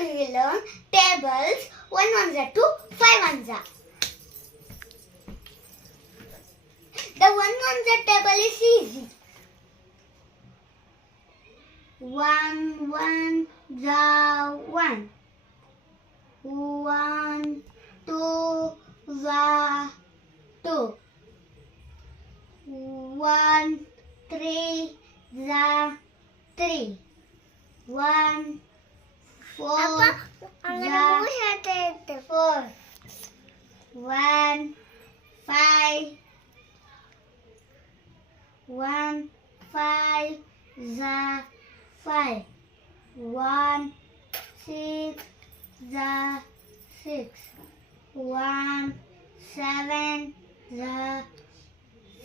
we will learn tables 1 ones are to 5 ones are. The 1 ones are table is easy. 1 1 1. 1 2 2. 1 3 3. 1 4 4. 1 5 1 5 5. 1 6 6. 1 7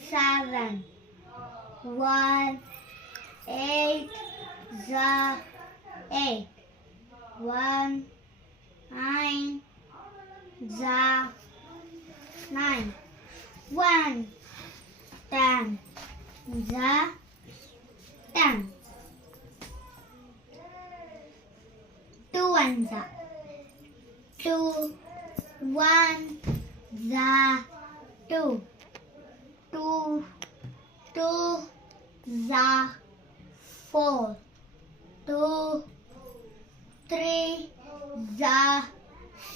7. 1 8 8. 1 9 9. 1 10 10. 2 ones are 2 1 2. 2 2 4. 2 3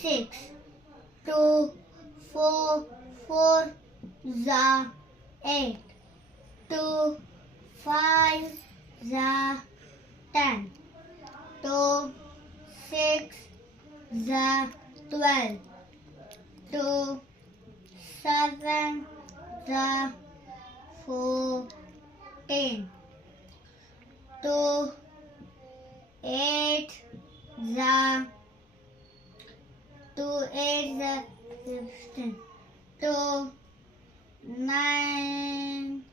6. 2 4 4 8. 2 5 10. 2 6 12. 2 7 14. 2 8 2 8 15. 2 9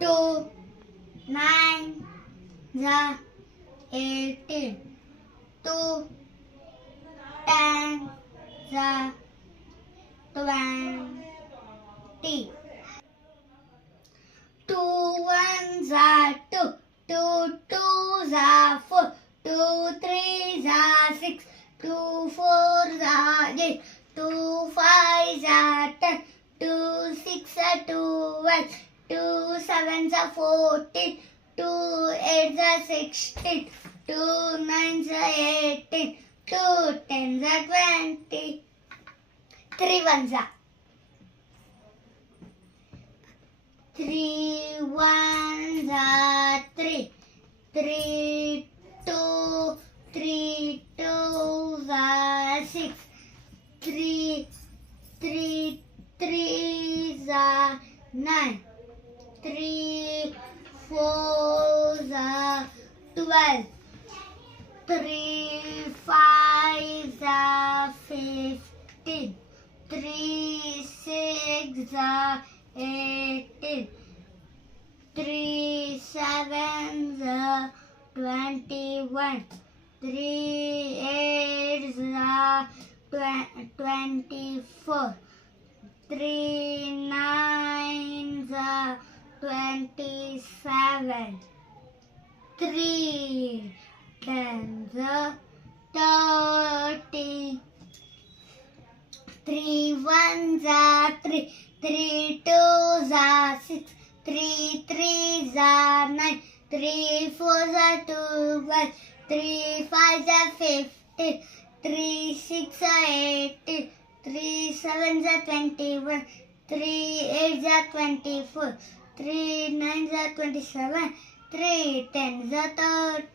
2 9 18. 2 10 20. 2 1s are 2. 2 2s are 4. 2 3s are 6. 2 4s are 8. 2 5s are 10. 2 6 are 12. 2 7s are 14. 2 8s are 16. 2 9s are 18. 2 10s are 20. 3 ones are 3 1s are 3. 3 2 3 2s are 6. 3 3 3s are 9. 3 4s are 12. 3 5s are 15. 3 6s are 18. 3 7s are 21. 3 8s are 24. 3 9s are 27. 3 10s are 30. 3 1s are 3. 3 2s are 6. 3 3s are 9. 3 4s are 12. 3 5s are 15. 3 6 are 18. 3 7s are 21. 3 8s are 24. 3 9s are 27. 3 10s are 30.